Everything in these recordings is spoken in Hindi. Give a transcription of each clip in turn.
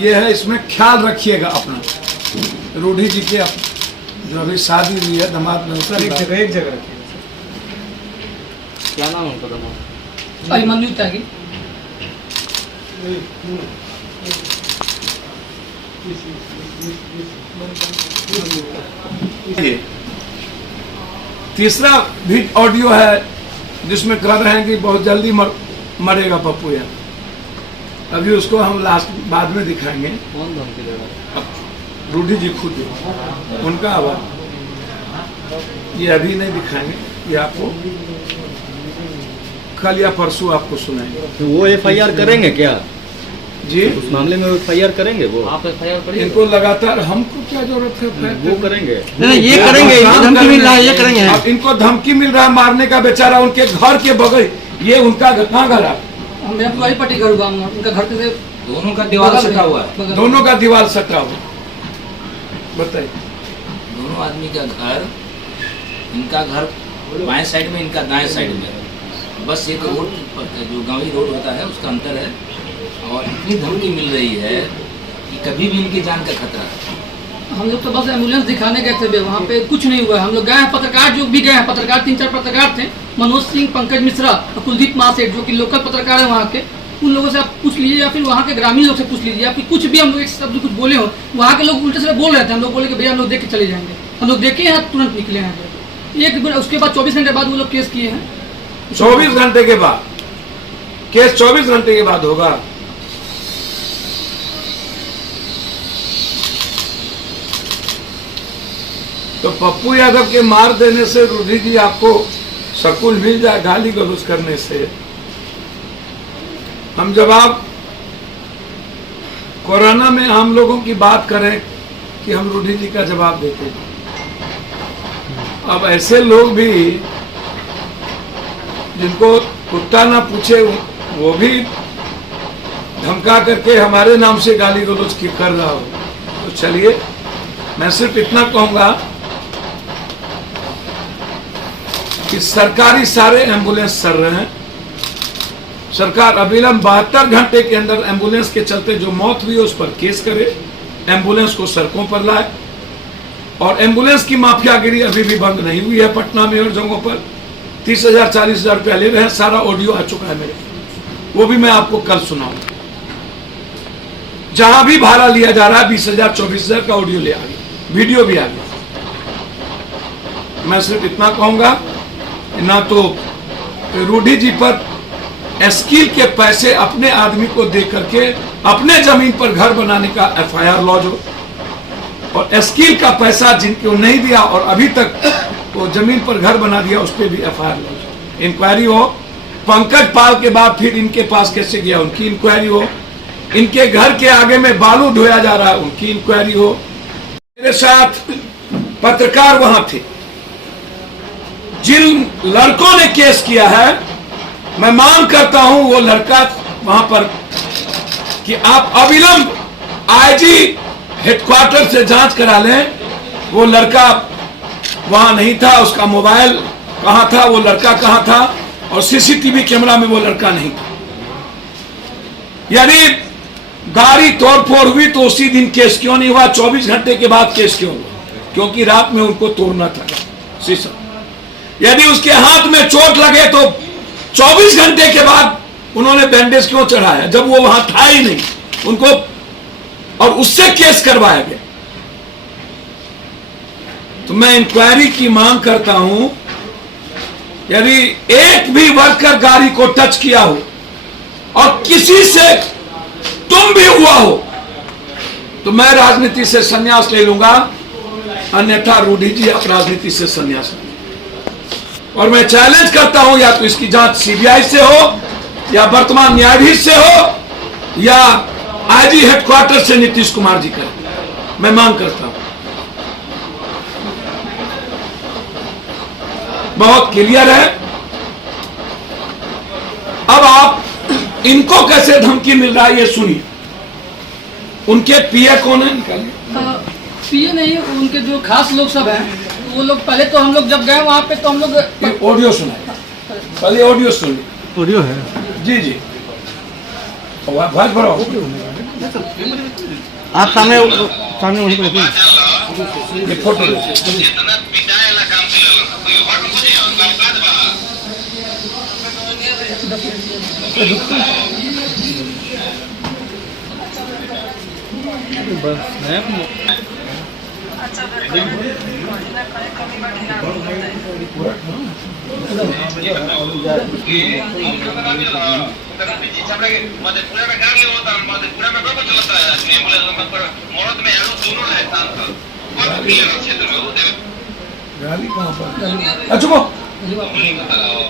ये है, इसमें ख्याल रखिएगा अपना। रूढ़ी जी के जो अभी शादी हुई है दामाद में, सर एक जगह रखिए। क्या नाम है उनका दामाद? अभिमन्यु त्यागी। तीसरा भी ऑडियो है जिसमें कह रहे हैं कि बहुत जल्दी मरेगा पप्पू यार। अभी उसको हम लास्ट बाद में दिखाएंगे। कौन धमकी दे रहा है? रूढ़ी जी खुद उनका आवाज ये अभी नहीं दिखाएंगे, ये आपको कल या परसों आपको सुनाएंगे। तो वो FIR करेंगे क्या जी? उस मामले में FIR करेंगे वो? आप FIR करिए। इनको लगातार, हमको क्या जरूरत है? वो करेंगे। नहीं ये करेंगे, धमकी मिल रहा है, ये करेंगे। अब इनको धमकी मिल रहा है मारने का, बेचारा उनके घर के बगल, ये उनका कहाँ घर है? मेरा पुरानी पट्टी घर हुआ, उनका घर से दोनों का दीवार सटा हुआ है। दोनों का दीवार सटा हुआ। बताइए। दोनों आदमी का घर, इनका घर बाएं साइड में, इनका दाएं साइड में, बस एक रोड जो गांवी रोड होता है उसका अंतर है। और इतनी धमकी मिल रही है कि कभी भी इनकी जान का खतरा है। हम लोग तो बस एम्बुलेंस दिखाने गए थे, वहाँ पे कुछ नहीं हुआ। हम लोग गए हैं, पत्रकार जो भी गए हैं, पत्रकार 3-4 पत्रकार थे, मनोज सिंह, पंकज मिश्रा और कुलदीप महासेठ जो कि लोकल पत्रकार है वहाँ के। उन लोगों से आप पूछ लीजिए या फिर वहाँ के ग्रामीण लोग से पूछ लीजिए। आप कुछ भी हम लोग एक शब्द कुछ बोले हो, वहाँ के लोग उल्टे से बोल रहे थे। हम लोग बोले कि भैया हम लोग देख के चले जाएंगे। हम लोग देखे हैं, तुरंत निकले हैं। उसके बाद 24 घंटे बाद वो लोग केस किए हैं। 24 घंटे के बाद केस 24 घंटे के बाद होगा। तो पप्पू यादव के मार देने से रूढ़ी जी आपको सकूल मिल जाए गाली गलौज करने से। हम जवाब कोरोना में हम लोगों की बात करें कि हम रूढ़ी जी का जवाब देते हैं। अब ऐसे लोग भी जिनको कुत्ता ना पूछे वो भी धमका करके हमारे नाम से गाली गलौज कर रहा हो। तो चलिए, मैं सिर्फ इतना कहूंगा कि सरकारी सारे एम्बुलेंस चल रहे हैं। सरकार अविलंब 72 घंटे के अंदर एम्बुलेंस के चलते जो मौत हुई है उस पर केस करे, एम्बुलेंस को सड़कों पर लाए। और एम्बुलेंस की माफियागिरी अभी भी बंद नहीं हुई है। पटना में और जगहों पर 30,000 40,000 रुपया ले रहे हैं। सारा ऑडियो आ चुका है मेरे, वो भी मैं आपको कल सुनाऊंगा। जहां भी भाड़ा लिया जा रहा है 20,000 24,000 का ऑडियो ले आ गया, वीडियो भी आ गया। मैं सिर्फ इतना कहूंगा, ना तो रूढ़ी जी पर स्कील के पैसे अपने आदमी को दे करके अपने जमीन पर घर बनाने का FIR लॉज हो, और स्कील का पैसा जिनको नहीं दिया और अभी तक वो जमीन पर घर बना दिया उस पर भी FIR लॉज, इंक्वायरी हो। पंकज पाल के बाद फिर इनके पास कैसे गया उनकी इंक्वायरी हो। इनके घर के आगे में बालू ढोया जा रहा है उनकी इंक्वायरी हो। मेरे साथ पत्रकार वहां थे, जिन लड़कों ने केस किया है, मैं मांग करता हूं वो लड़का वहां पर कि आप अविलंब IG हेडक्वार्टर से जांच करा लें। वो लड़का वहां नहीं था, उसका मोबाइल कहां था, वो लड़का कहां था, और CCTV कैमरा में वो लड़का नहीं था। यानी गाड़ी तोड़फोड़ हुई तो उसी दिन केस क्यों नहीं हुआ? 24 घंटे के बाद केस क्यों हुआ? क्योंकि रात में उनको तोड़ना था शीशा। यदि उसके हाथ में चोट लगे तो 24 घंटे के बाद उन्होंने बैंडेज क्यों चढ़ाया जब वो वहां था ही नहीं उनको, और उससे केस करवाया गया? तो मैं इंक्वायरी की मांग करता हूं। यदि एक भी वर्कर गाड़ी को टच किया हो और किसी से तुम भी हुआ हो तो मैं राजनीति से संन्यास ले लूंगा, अन्यथा रूढ़ी जी आप राजनीति से संन्यास लें। और मैं चैलेंज करता हूं, या तो इसकी जांच CBI से हो, या वर्तमान न्यायाधीश से हो, या IG हेडक्वार्टर से नीतीश कुमार जी करें। मैं मांग करता हूं। बहुत क्लियर है। अब आप इनको कैसे धमकी मिल रहा है ये सुनिए। उनके PA कौन है? निकालिए। PA नहीं, उनके जो खास लोग सब हैं वो लोग। पहले तो हम लोग जब गए वहाँ पे तो हम लोग ऑडियो सुनाए, पहले ऑडियो सुनिए। ऑडियो है जी जी। आवाज बढ़ाओ। आप सामने सामने वहीं पर देखिए। ये फोटो लो। जितना पिटाए ला काम चलेला कोई हट मुझे उनका औकात बा बस मैं मधेपुरा में गाड़ी होता है मधेपुरा में कब चलता है एम्बुलेंस में पर मौत में यार दोनों रहता है कौन क्लियर है क्षेत्र में वो दे गाली कहाँ पर? अच्छा वो नहीं पता हो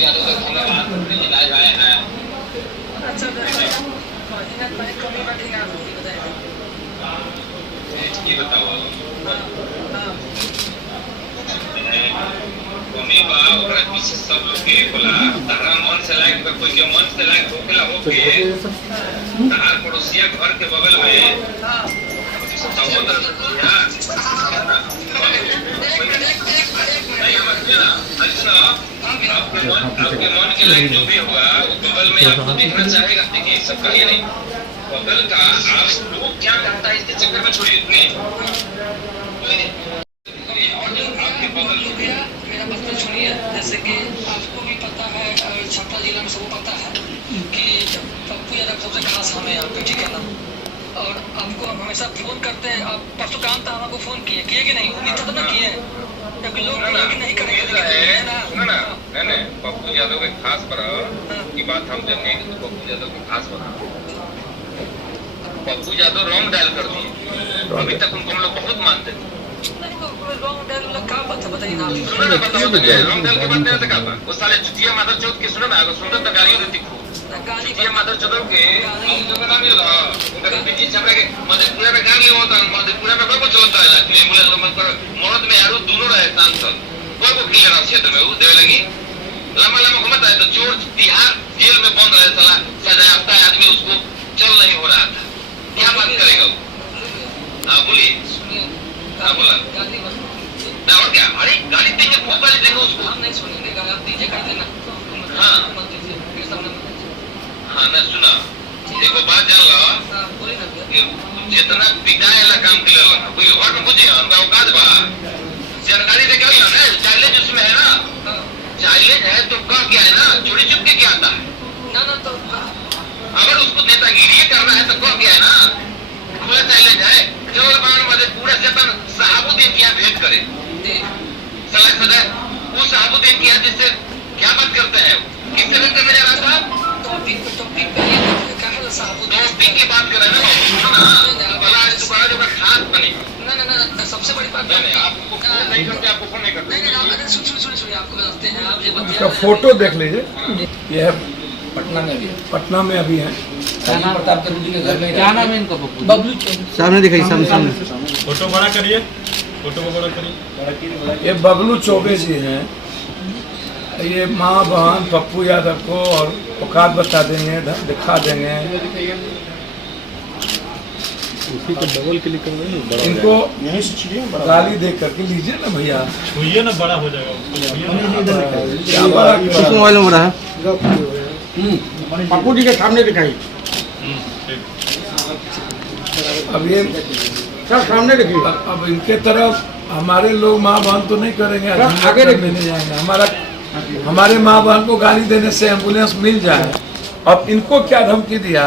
यादव का खाना बात करके लाए आए हैं अच्छा ये बताओ मम्मी बा ओकरा पीछे सब लोग के बोला तारा मन से लायक पर कोई के मन से लायक होकेला होके तार पड़ोसिया घर के बगल में सहोदर नहीं हम ना अच्छा आपके मन के लायक जो भी होगा वो बगल में आपको देखना चाहेगा देखिए सबका ये नहीं बगल का आप लोग क्या करता है इसके चक्कर में छोड़िए नहीं आपके बगल मेरा बचपन सुनिए जैसे कि आपको भी पता है छपरा जिला में सबको पता है कि पप्पू यादव सबसे खास हमें यहाँ पे ठीक है ना और आपको हम हमेशा फोन करते हैं आप परसों काम था हमको फोन किए कि नहीं उम्मीद तो ना किए क्योंकि लोग यकीन नहीं करेंगे ना नहीं पप्पू यादव के खास पर की बात हम जब नहीं तो पप्पू यादव के खास पर पप्पू यादव रॉन्ग डायल कर दिए अभी तक उनको हम लोग बहुत मानते थे रॉन्ग डायल का बात है बताइए ना सुनो ना बताओ तो रॉन्ग डायल के बात नहीं का था वो साले चुतिया मादर चौथ के सुनो ना अगर सुनते तो गालियां देती खूब चुतिया मादर चौथ के हम जो नाम मिल रहा उनका पीछे छपरा के मधेपुरा में गाड़ी होता है मधेपुरा में कब चलता है एम्बुलेंस में पर मौत में यार दोनों रहे सांसद कोई को क्लियर है क्षेत्र में वो देवे लगी लंबा लंबा घूमता है तो चोर तिहार जेल में बंद रहे साला सजा याफ्ता आदमी उसको चल नहीं हो रहा था क्या बात करेगा वो हाँ बोलिए हाँ बोला ना और क्या अरे गाली देंगे खूब गाली देंगे उसको हम नहीं सुनेंगे आप दीजिए कर देना हाँ मत दीजिए फिर सामने मत दीजिए हाँ ना सुना देखो बात जान लो बोलिए ना जितना पिटाए ला काम के लिए कोई घर में बुझे उनका औकात बा जानकारी दे क्या ना चाइलेंज उसमें है ना चाइलेंज है तो कह क्या है ना चोरी चुप के क्या आता है ना तो अगर उसको नेतागिरी करना है तो कह क्या है ना खुला चाइलेंज है केवल बाण मधे पूरा जतन साहबुद्दीन की यहाँ भेंट करे सलाह सदा वो साहबुद्दीन की यहाँ जिससे क्या बात करते हैं किससे भेंट करने जा रहा था टॉपिक पे ये कहा साहबुद्दीन टॉपिक की बात कर रहे हैं ना भला इस बार जो खास बने ना सबसे बड़ी बात नहीं आपको फोन नहीं करते आपको फोन नहीं करते नहीं सुनिए आपको बताते हैं आप ये इसका बताइए फोटो देख लीजिए ये है पटना में भी है पटना में अभी है प्रताप चंद्र के घर में क्या नाम है इनका पप्पू? बबलू चौधरी। सामने दिखाइए सामने सामने। फोटो बड़ा करिए फोटो को बड़ा करिए ये बबलू चौबे जी हैं ये माँ बहन पप्पू यादव को और औकात बता देंगे दिखा देंगे उसी को डबल क्लिक कर देंगे बड़ा इनको गाली दे करके लीजिए ना भैया छुइए ना बड़ा हो जाएगा क्या बड़ा किस मोबाइल में रहा है? पप्पू जी के सामने दिखाइए। अब ये सर सामने देखिए। अब इनके तरफ हमारे लोग माँ बहन तो नहीं करेंगे आगे लेने जाएंगे हमारे माँ बहन को गाली देने से एम्बुलेंस मिल जाए। अब इनको क्या धमकी दिया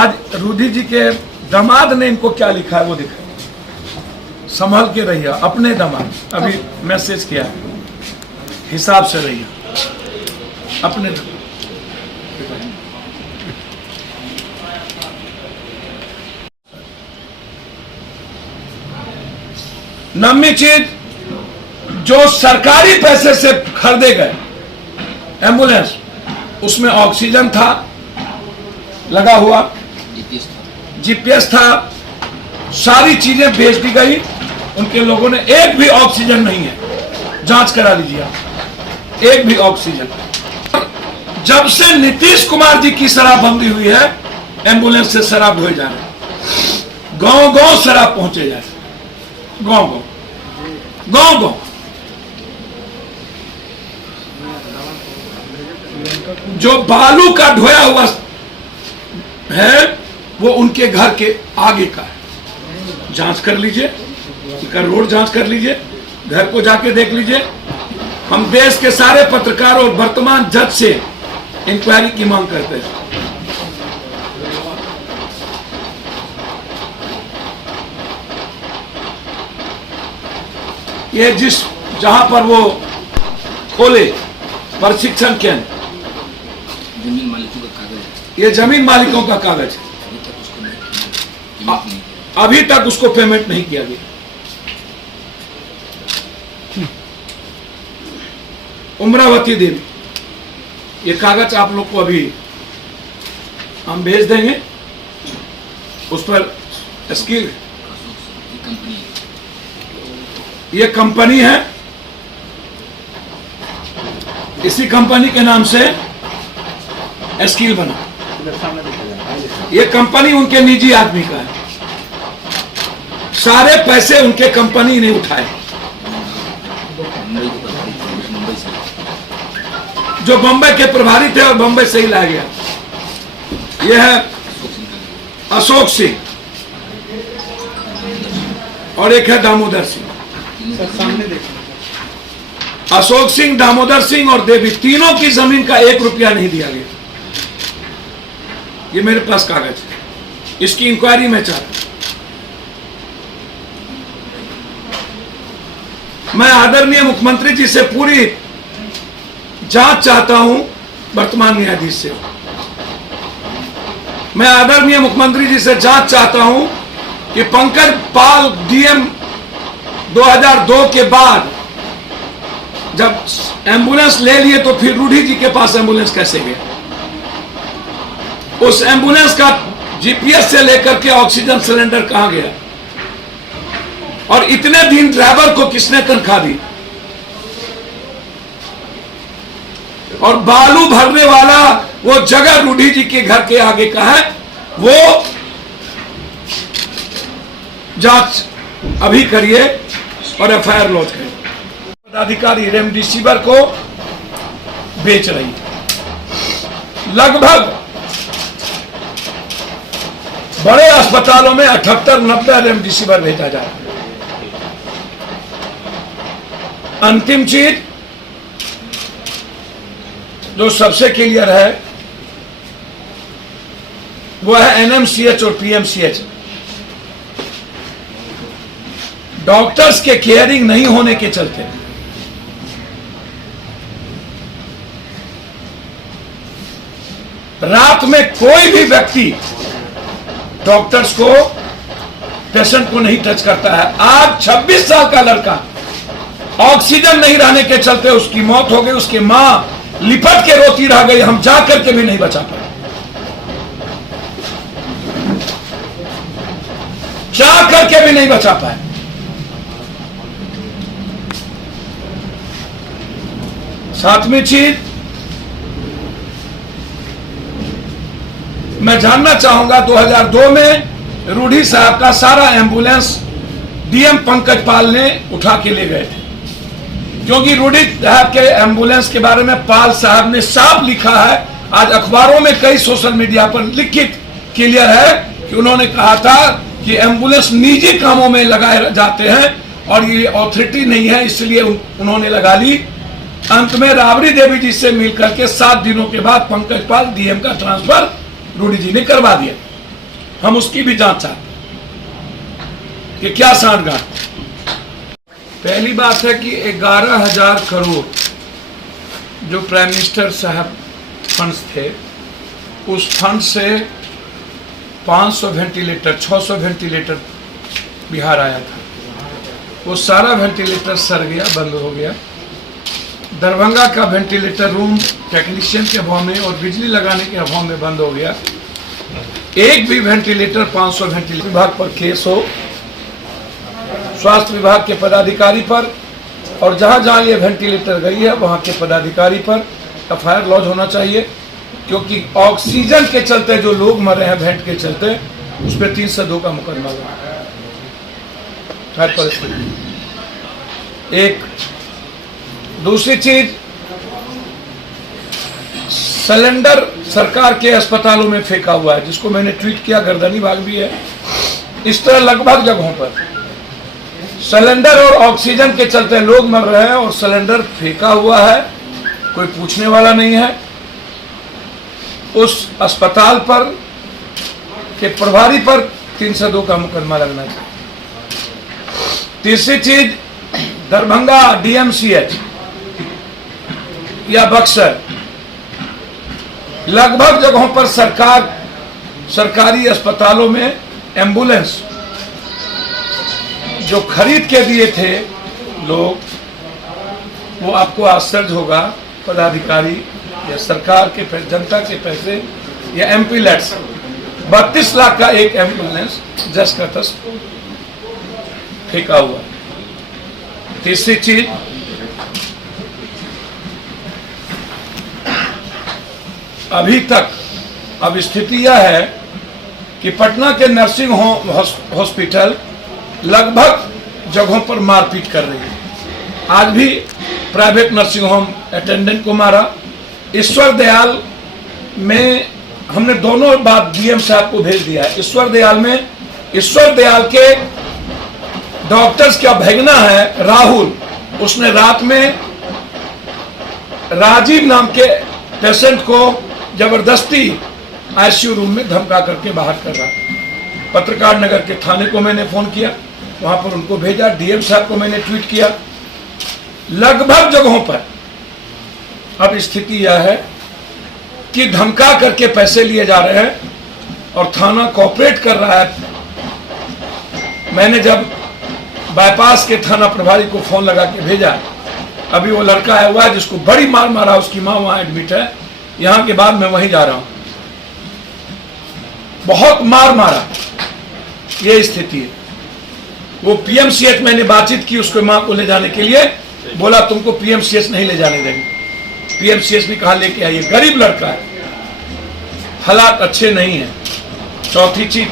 आज रूडी जी के दामाद ने इनको क्या लिखा है वो दिखाए संभल के रहिए अपने दामाद अभी मैसेज किया हिसाब से रहिए अपने नम्मी चीज जो सरकारी पैसे से खरीदे गए एम्बुलेंस उसमें ऑक्सीजन था लगा हुआ जीपीएस था सारी चीजें बेच दी गई उनके लोगों ने एक भी ऑक्सीजन नहीं है जांच करा लीजिए आप एक भी ऑक्सीजन जब से नीतीश कुमार जी की शराबबंदी हुई है एम्बुलेंस से शराब ढोए जा रहे गांव गांव शराब पहुंचे जा रहे गांव गांव जो बालू का ढोया हुआ है वो उनके घर के आगे का है। जांच कर लीजिए, उनका रोड जांच कर लीजिए, घर को जाके देख लीजिए। हम देश के सारे पत्रकार और वर्तमान जज से इंक्वायरी की मांग करते हैं। ये जहां पर वो खोले प्रशिक्षण केंद्र, जमीन मालिकों का कागज है, ये जमीन मालिकों का कागज है, अभी तक उसको पेमेंट नहीं किया। अभी तक उसको पेमेंट नहीं किया गया। उम्रावती देवी, ये कागज आप लोग को अभी हम भेज देंगे, उस पर स्किल, ये कंपनी है। ये कंपनी है, इसी कंपनी के नाम से स्किल बना। ये कंपनी उनके निजी आदमी का है, सारे पैसे उनके कंपनी ने उठाए, मुंबई से जो बंबई के प्रभारी थे और बंबई से ही लाया गया। यह है अशोक सिंह और एक है दामोदर सिंह। अशोक सिंह, दामोदर सिंह और देवी, तीनों की जमीन का 1 रुपया नहीं दिया गया। ये मेरे पास कागज है, इसकी इंक्वायरी मैं चाहता हूं। मैं आदरणीय मुख्यमंत्री जी से पूरी जांच चाहता हूं, वर्तमान न्यायाधीश से। मैं आदरणीय मुख्यमंत्री जी से जांच चाहता हूं कि पंकज पाल डीएम 2002 के बाद जब एम्बुलेंस ले लिए तो फिर रूढ़ी जी के पास एम्बुलेंस कैसे गया? उस एम्बुलेंस का जीपीएस से लेकर के ऑक्सीजन सिलेंडर कहां गया? और इतने दिन ड्राइवर को किसने तनख्वाह दी? और बालू भरने वाला वो जगह रूढ़ी जी के घर के आगे का है, वो जांच अभी करिए और एफआईआर लॉन्च करिए। पदाधिकारी रेमडेसिविर को बेच रही है। लगभग बड़े अस्पतालों में 78-90 रेमडेसिविर भेजा जाए। अंतिम चीज जो सबसे क्लियर है वो है एनएमसीएच और पीएमसीएच। डॉक्टर्स के केयरिंग नहीं होने के चलते रात में कोई भी व्यक्ति डॉक्टर्स को, पेशेंट को नहीं टच करता है। आज 26 साल का लड़का ऑक्सीजन नहीं रहने के चलते उसकी मौत हो गई। उसकी मां लिपट के रोती रह गई, हम जा करके भी नहीं बचा पाए। जा करके भी नहीं बचा पाए। सातवीं चीज मैं जानना चाहूंगा, 2002 में रूढ़ी साहब का सारा एम्बुलेंस डीएम पंकज पाल ने उठा के ले गए थे, क्योंकि रूढ़ी साहब के एम्बुलेंस के बारे में पाल साहब ने साफ लिखा है। आज अखबारों में कई सोशल मीडिया पर लिखित क्लियर है कि उन्होंने कहा था कि एम्बुलेंस निजी कामों में लगाए जाते हैं और ये ऑथोरिटी नहीं है, इसलिए उन्होंने लगा ली। अंत में राबड़ी देवी जी से मिलकर के 7 दिनों के बाद पंकज पाल डीएम का ट्रांसफर रूढ़ी जी ने करवा दिया। हम उसकी भी जांच चाहते कि क्या सांठगांठ। पहली बात है कि 11,000 करोड़ जो प्राइम मिनिस्टर साहब फंड्स थे, उस फंड से 500 वेंटिलेटर, 600 वेंटिलेटर बिहार आया था। वो सारा वेंटिलेटर सड़ गया, बंद हो गया। दरभंगा का वेंटिलेटर रूम टेक्नीशियन के अभाव में और बिजली लगाने के अभाव में बंद हो गया। एक भी वेंटिलेटर, 500 वेंटिलेटर विभाग पर केस हो, स्वास्थ्य विभाग के पदाधिकारी पर, और जहां जहां ये वेंटिलेटर गई है वहां के पदाधिकारी पर एफआईआर लॉन्च होना चाहिए, क्योंकि ऑक्सीजन के चलते जो लोग मरे हैं वेंट के चलते, उस पर 302 का मुकदमा लगा परिस्थिति। एक दूसरी चीज, सिलेंडर सरकार के अस्पतालों में फेंका हुआ है, जिसको मैंने ट्वीट किया, गर्दनी बाग भी है। इस तरह लगभग जगहों पर सिलेंडर और ऑक्सीजन के चलते लोग मर रहे हैं और सिलेंडर फेंका हुआ है, कोई पूछने वाला नहीं है। उस अस्पताल पर के प्रभारी पर 302 का मुकदमा लगना चाहिए। तीसरी चीज, दरभंगा DMCH या बक्सर, लगभग जगहों पर सरकारी अस्पतालों में एम्बुलेंस जो खरीद के दिए थे लोग, वो आपको आश्चर्य होगा, पदाधिकारी या सरकार के पैसे, जनता के पैसे या MP लैट्स 32 लाख का एक एम्बुलेंस जस का तस फेंका हुआ। तीसरी चीज, अभी तक अब स्थिति यह है कि पटना के नर्सिंग होम हॉस्पिटल लगभग जगहों पर मारपीट कर रही है। आज भी प्राइवेट नर्सिंग होम अटेंडेंट को मारा। ईश्वर दयाल में हमने दोनों बात DM साहब को भेज दिया है। ईश्वर दयाल के डॉक्टर्स का भगना है राहुल, उसने रात में राजीव नाम के पेशेंट को जबरदस्ती ICU रूम में धमका करके बाहर कर रहा है। पत्रकार नगर के थाने को मैंने फोन किया, वहां पर उनको भेजा। DM साहब को मैंने ट्वीट किया। लगभग जगहों पर अब स्थिति यह है कि धमका करके पैसे लिए जा रहे हैं और थाना कोऑपरेट कर रहा है। मैंने जब बाईपास के थाना प्रभारी को फोन लगा के भेजा, अभी वो लड़का आया हुआ है जिसको बड़ी मार मारा, उसकी मां वहां एडमिट है। यहां के बाद मैं वहीं जा रहा हूं। बहुत मार मारा, ये स्थिति है। वो PMCH मैंने बातचीत की उसको मां को ले जाने के लिए, बोला तुमको PMCH नहीं ले जाने देंगे। PMCH ने कहा लेके आइए। गरीब लड़का है, हालात अच्छे नहीं है। चौथी चीज,